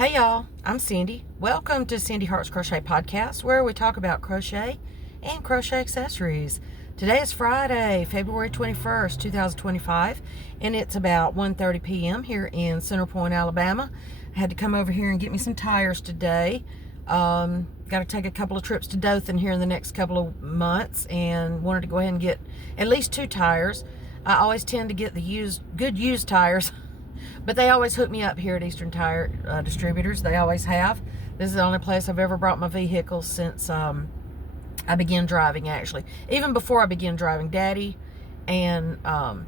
Hey y'all, I'm Cindy. Welcome to Cindy Hart's Crochet Podcast, where we talk about crochet and crochet accessories. Today is Friday, February 21st, 2025, and it's about 1:30 p.m. here in Center Point, Alabama. I had to come over here and get me some tires today. Got to take a couple of trips to Dothan here in the next couple of months, and wanted to go ahead and get at least 2 tires. I always tend to get the good used tires. But they always hook me up here at Eastern Tire Distributors. They always have. This is the only place I've ever brought my vehicle since I began driving, actually. Even before I began driving, Daddy and Mr.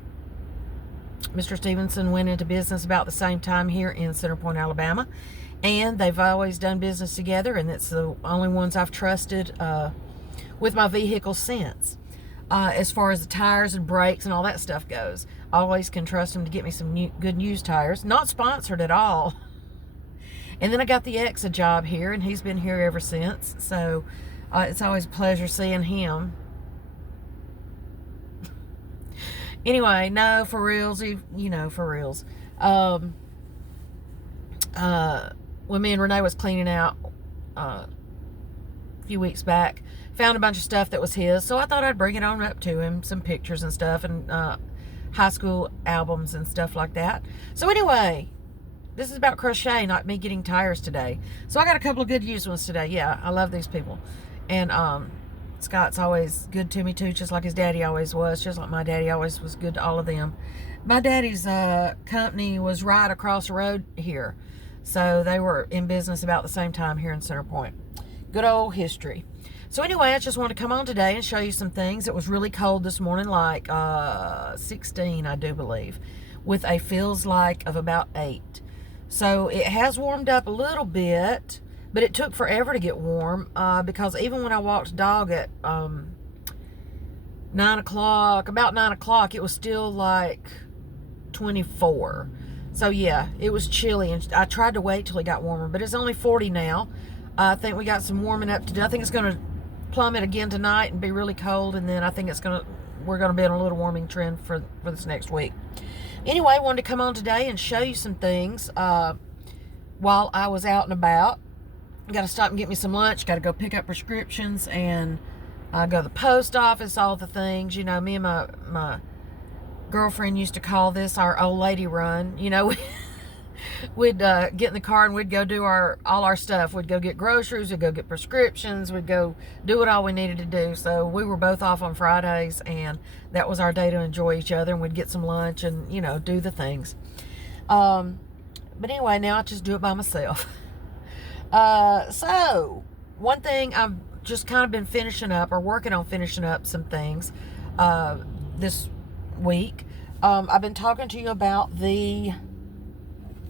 Stevenson went into business about the same time here in Center Point, Alabama. And they've always done business together, and it's the only ones I've trusted with my vehicle since. As far as the tires and brakes and all that stuff goes, I always can trust them to get me some good used tires. Not sponsored at all. And then I got the ex a job here, and he's been here ever since. So it's always a pleasure seeing him. Anyway, no, for reals, for reals. When me and Renee was cleaning out a few weeks back, found a bunch of stuff that was his, so I thought I'd bring it on up to him, some pictures and stuff, and high school albums and stuff like that. So anyway, this is about crochet, not me getting tires today. So I got a couple of good used ones today. Yeah, I love these people. And Scott's always good to me too, just like his daddy always was, just like my daddy always was good to all of them. My daddy's company was right across the road here, so they were in business about the same time here in Center Point. Good old history. So anyway, I just wanted to come on today and show you some things. It was really cold this morning, like 16, I do believe, with a feels like of about 8. So it has warmed up a little bit, but it took forever to get warm because even when I walked dog at 9 o'clock, about 9 o'clock, it was still like 24. So yeah, it was chilly, and I tried to wait till it got warmer, but it's only 40 now. I think we got some warming up to do. I think it's going to plummet again tonight and be really cold, and then I think we're going to be on a little warming trend for this next week. Anyway, I wanted to come on today and show you some things while I was out and about. Got to stop and get me some lunch. Got to go pick up prescriptions and go to the post office, all the things. You know, me and my girlfriend used to call this our old lady run. You know, we'd get in the car and we'd go do all our stuff. We'd go get groceries, we'd go get prescriptions, we'd go do what all we needed to do. So we were both off on Fridays, and that was our day to enjoy each other, and we'd get some lunch and, do the things. But anyway, now I just do it by myself. So one thing I've just kind of been finishing up, or working on finishing up some things this week. I've been talking to you about the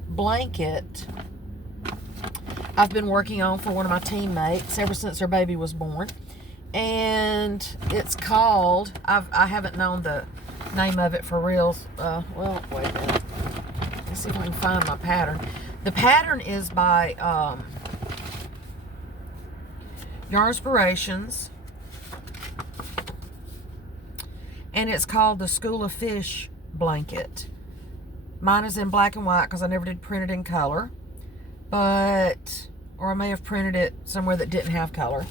blanket I've been working on for one of my teammates ever since her baby was born, and it's called, I haven't known the name of it for reals. Well, wait a minute, let's see if I can find my pattern. The pattern is by Yarn Inspirations, and it's called the School of Fish blanket. Mine is in black and white because I never did print it in color, or I may have printed it somewhere that didn't have color,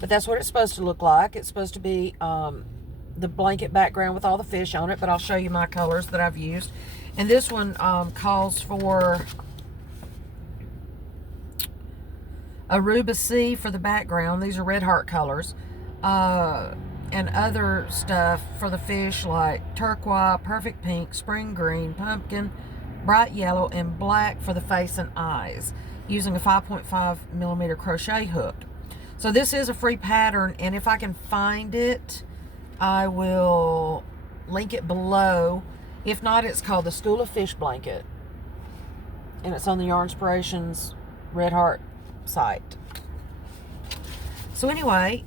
but that's what it's supposed to look like. It's supposed to be the blanket background with all the fish on it, but I'll show you my colors that I've used. And this one calls for Aruba Sea for the background. These are red heart colors, and other stuff for the fish like turquoise, perfect pink, spring green, pumpkin, bright yellow, and black for the face and eyes, using a 5.5 millimeter crochet hook. So this is a free pattern, and if I can find it, I will link it below. If not, it's called the School of Fish blanket, and it's on the Yarn Inspirations Red Heart site. So anyway,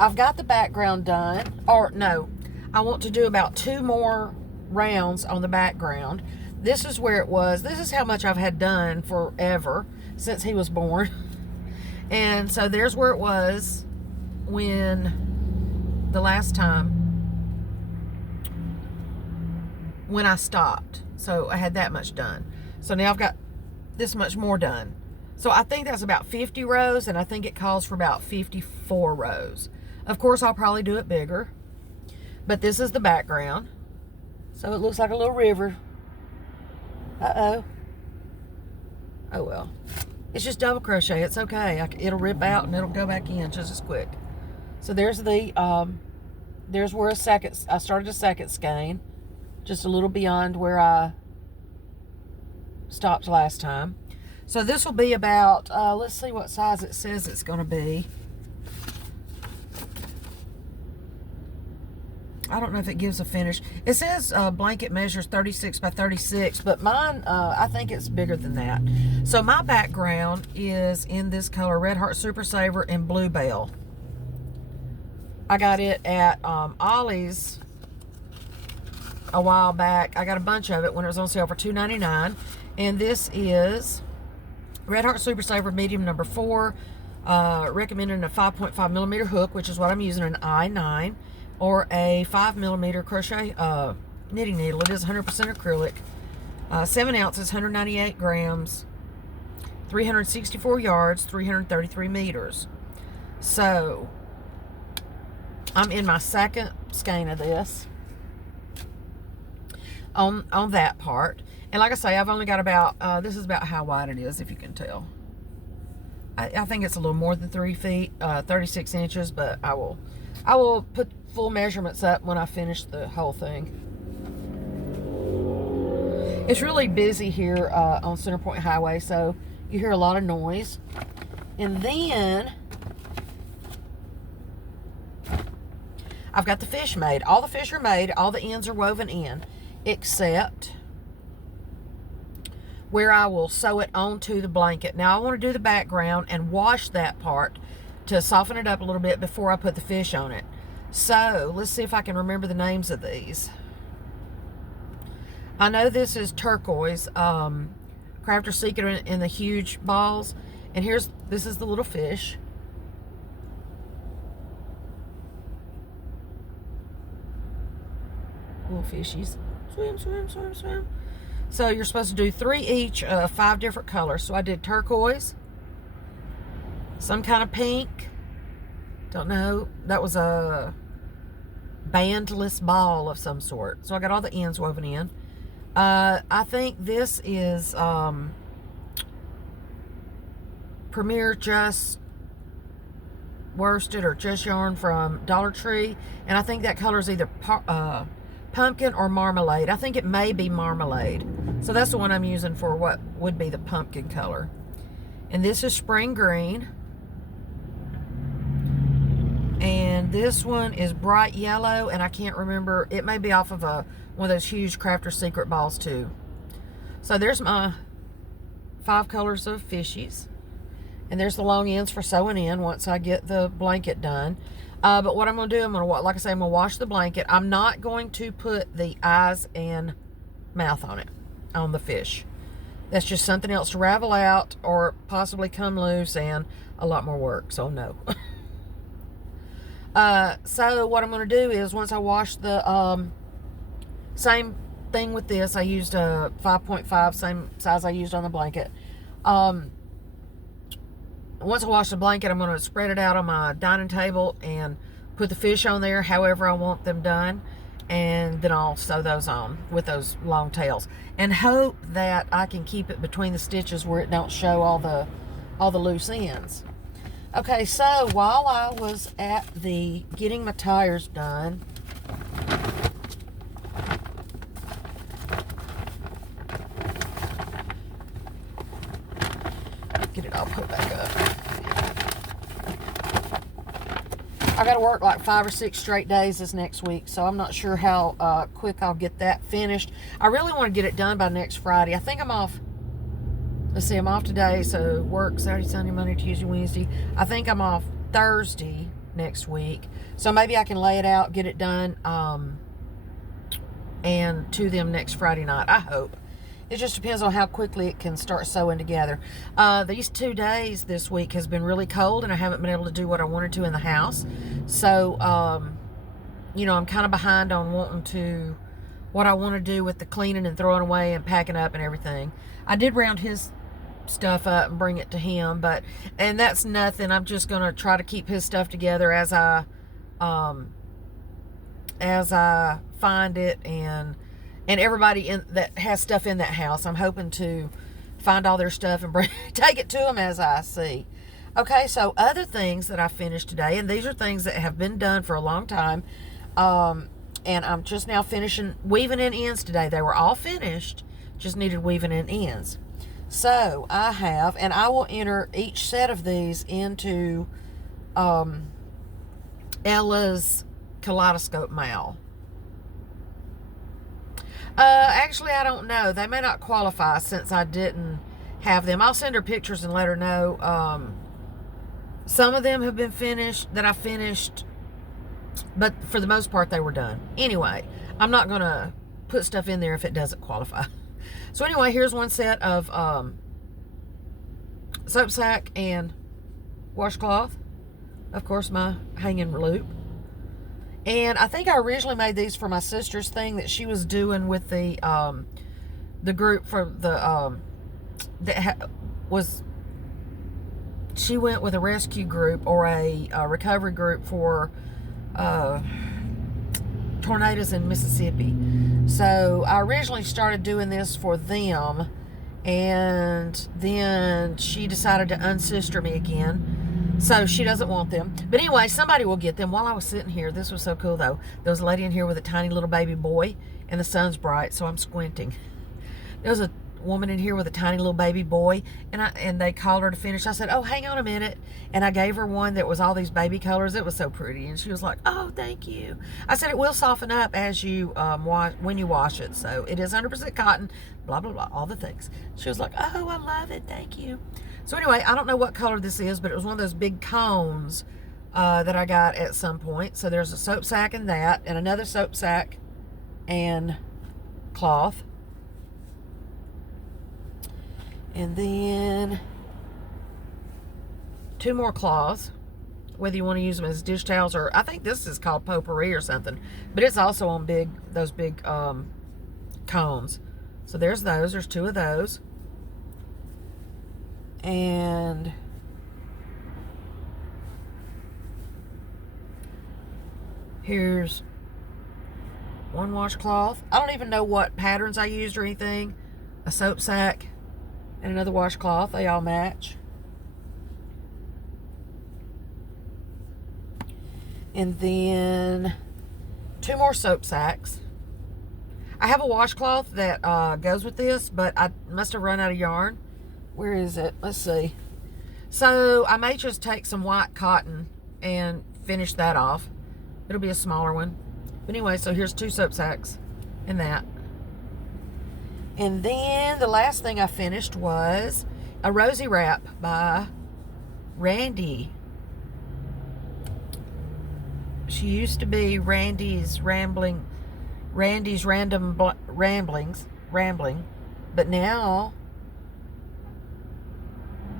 I've got the background done, or no, I want to do about 2 more rounds on the background. This is where it was. This is how much I've had done forever, since he was born. And so there's where it was when the last time when I stopped. So I had that much done. So now I've got this much more done. So I think that's about 50 rows, and I think it calls for about 54 rows. Of course, I'll probably do it bigger, but this is the background. So it looks like a little river. Uh-oh. Oh, well. It's just double crochet. It's okay. It'll rip out and it'll go back in just as quick. So there's the, there's where I started a second skein, just a little beyond where I stopped last time. So this will be about, let's see what size it says it's going to be. I don't know if it gives a finish. It says blanket measures 36 by 36, but mine, I think it's bigger than that. So my background is in this color, Red Heart Super Saver and Bluebell. I got it at Ollie's a while back. I got a bunch of it when it was on sale for $2.99. And this is Red Heart Super Saver medium number 4. Recommending a 5.5 millimeter hook, which is what I'm using, an I9. Or a 5 millimeter crochet knitting needle. It is 100% acrylic. 7 ounces, 198 grams, 364 yards, 333 meters. So, I'm in my second skein of this on that part. And like I say, I've only got about, this is about how wide it is, if you can tell. I think it's a little more than 3 feet, 36 inches, but I will put full measurements up when I finish the whole thing. It's really busy here on Centerpoint Highway, so you hear a lot of noise. And then I've got the fish made. All the fish are made. All the ends are woven in, except where I will sew it onto the blanket. Now I want to do the background and wash that part to soften it up a little bit before I put the fish on it. So, let's see if I can remember the names of these. I know this is turquoise, Crafter Secret in the huge balls. And this is the little fish. Little fishies. Swim, swim, swim, swim. So, you're supposed to do 3 each, 5 different colors. So, I did turquoise, some kind of pink. Don't know. That was a bandless ball of some sort. So I got all the ends woven in. I think this is Premier Just Worsted or Just Yarn from Dollar Tree. And I think that color is either pumpkin or marmalade. I think it may be marmalade. So that's the one I'm using for what would be the pumpkin color. And this is Spring Green. And this one is bright yellow, and I can't remember. It may be off of one of those huge Crafter Secret balls too. So there's my 5 colors of fishies. And there's the long ends for sewing in once I get the blanket done. But what I'm going to do, like I say, I'm going to wash the blanket. I'm not going to put the eyes and mouth on it, on the fish. That's just something else to ravel out or possibly come loose and a lot more work. So no. So what I'm going to do is once I wash the, same thing with this, I used a 5.5, same size I used on the blanket. Once I wash the blanket, I'm going to spread it out on my dining table and put the fish on there however I want them done. And then I'll sew those on with those long tails and hope that I can keep it between the stitches where it don't show all the loose ends. Okay, so while I was at the getting my tires done, get it all put back up. I got to work like 5 or 6 straight days this next week, so I'm not sure how quick I'll get that finished. I really want to get it done by next Friday. I think I'm off. Let's see, I'm off today, so work Saturday, Sunday, Monday, Tuesday, Wednesday. I think I'm off Thursday next week. So maybe I can lay it out, get it done, and to them next Friday night, I hope. It just depends on how quickly it can start sewing together. These 2 days this week has been really cold, and I haven't been able to do what I wanted to in the house. So, you know, I'm kind of behind on what I want to do with the cleaning and throwing away and packing up and everything. I did round his stuff up and bring it to him, and that's nothing. I'm just going to try to keep his stuff together as I find it, and everybody that has stuff in that house, I'm hoping to find all their stuff and take it to them as I see. Okay, so other things that I finished today, and these are things that have been done for a long time, and I'm just now finishing weaving in ends today. They were all finished, just needed weaving in ends. So I have, and I will enter each set of these into Ella's kaleidoscope mail. Actually, I don't know. They may not qualify since I didn't have them. I'll send her pictures and let her know. Some of them have been finished, that I finished, but for the most part, they were done. Anyway, I'm not going to put stuff in there if it doesn't qualify. So anyway, here's one set of soap sack and washcloth. Of course, my hanging loop. And I think I originally made these for my sister's thing that she was doing with the group for the she went with a rescue group or a recovery group for tornadoes in Mississippi. So I originally started doing this for them, and then she decided to unsister me again. So she doesn't want them. But anyway, somebody will get them. While I was sitting here, this was so cool though. There was a lady in here with a tiny little baby boy, and the sun's bright, so I'm squinting. There was a woman in here with a tiny little baby boy, and they called her to finish. I said, oh, hang on a minute. And I gave her one that was all these baby colors. It was so pretty. And she was like, oh, thank you. I said, it will soften up as you when you wash it. So it is 100% cotton, blah, blah, blah, all the things. She was like, oh, I love it. Thank you. So anyway, I don't know what color this is, but it was one of those big cones that I got at some point. So there's a soap sack and that, and another soap sack and cloth. And then 2 more cloths, whether you want to use them as dish towels, or I think this is called potpourri or something, but it's also on those big cones. So there's those. There's 2 of those. And here's 1 washcloth. I don't even know what patterns I used or anything. A soap sack and another washcloth. They all match. And then 2 more soap sacks. I have a washcloth that goes with this, but I must have run out of yarn. Where is it? Let's see. So I may just take some white cotton and finish that off. It'll be a smaller one. But anyway, so here's 2 soap sacks and that. And then the last thing I finished was a Rosie Wrap by Randi. She used to be Randi's Random Rambling, but now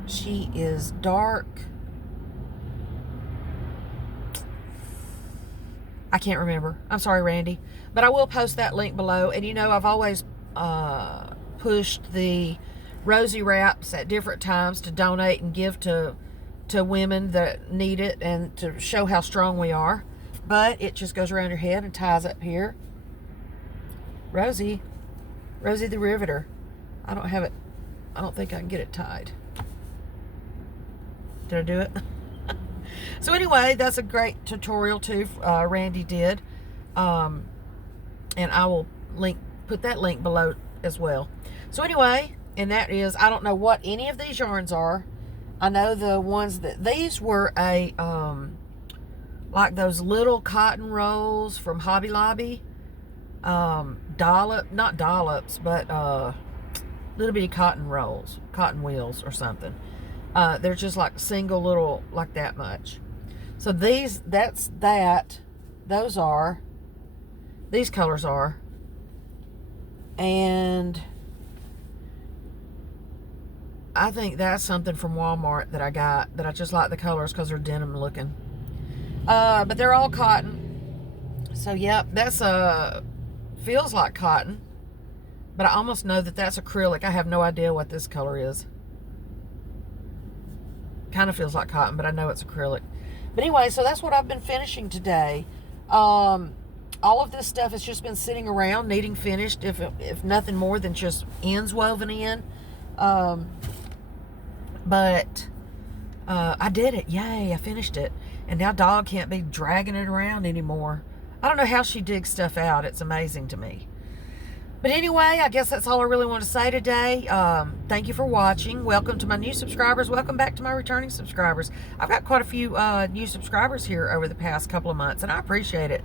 she is dark. I can't remember. I'm sorry, Randi, but I will post that link below. And you know, I've always pushed the Rosie Wraps at different times to donate and give to women that need it and to show how strong we are. But it just goes around your head and ties up here. Rosie the Riveter. I don't have it. I don't think I can get it tied. Did I do it? So anyway, that's a great tutorial too. Randi did. And I will put that link below as well. So anyway, and that is, I don't know what any of these yarns are. I know the ones these were like those little cotton rolls from Hobby Lobby. Not dollops, but little bitty cotton rolls, cotton wheels or something. They're just like single little, like that much. So these colors are. And I think that's something from Walmart that I got, that I just like the colors because they're denim looking. But they're all cotton. So yep, that's feels like cotton, but I almost know that that's acrylic. I have no idea what this color is. Kind of feels like cotton, but I know it's acrylic. But anyway, so that's what I've been finishing today. All of this stuff has just been sitting around needing finished, if nothing more than just ends woven in. But I did it. Yay, I finished it. And now Dog can't be dragging it around anymore. I don't know how she digs stuff out. It's amazing to me. But anyway, I guess that's all I really want to say today. Thank you for watching. Welcome to my new subscribers. Welcome back to my returning subscribers. I've got quite a few new subscribers here over the past couple of months, and I appreciate it.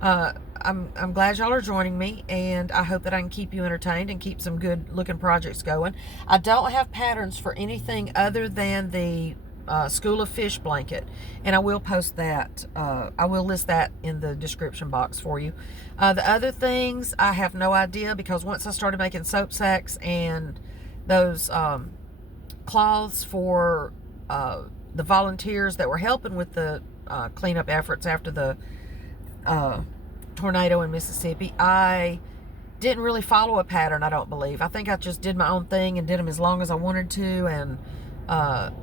I'm glad y'all are joining me, and I hope that I can keep you entertained and keep some good looking projects going. I don't have patterns for anything other than the School of Fish blanket, and I will post that. I will list that in the description box for you. The other things I have no idea, because once I started making soap sacks and those cloths for the volunteers that were helping with the cleanup efforts after the tornado in Mississippi, I didn't really follow a pattern, I don't believe. I think I just did my own thing and did them as long as I wanted to, and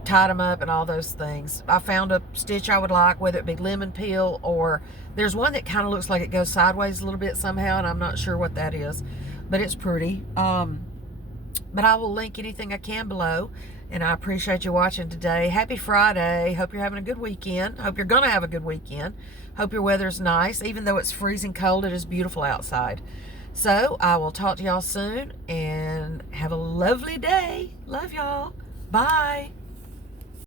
tied them up and all those things. I found a stitch I would like, whether it be lemon peel, or there's one that kind of looks like it goes sideways a little bit somehow, and I'm not sure what that is, but it's pretty. But I will link anything I can below, and I appreciate you watching today. Happy Friday. Hope you're having a good weekend. Hope you're gonna have a good weekend. Hope your weather's nice. Even though it's freezing cold, it is beautiful outside. So I will talk to y'all soon, and have a lovely day. Love y'all. Bye.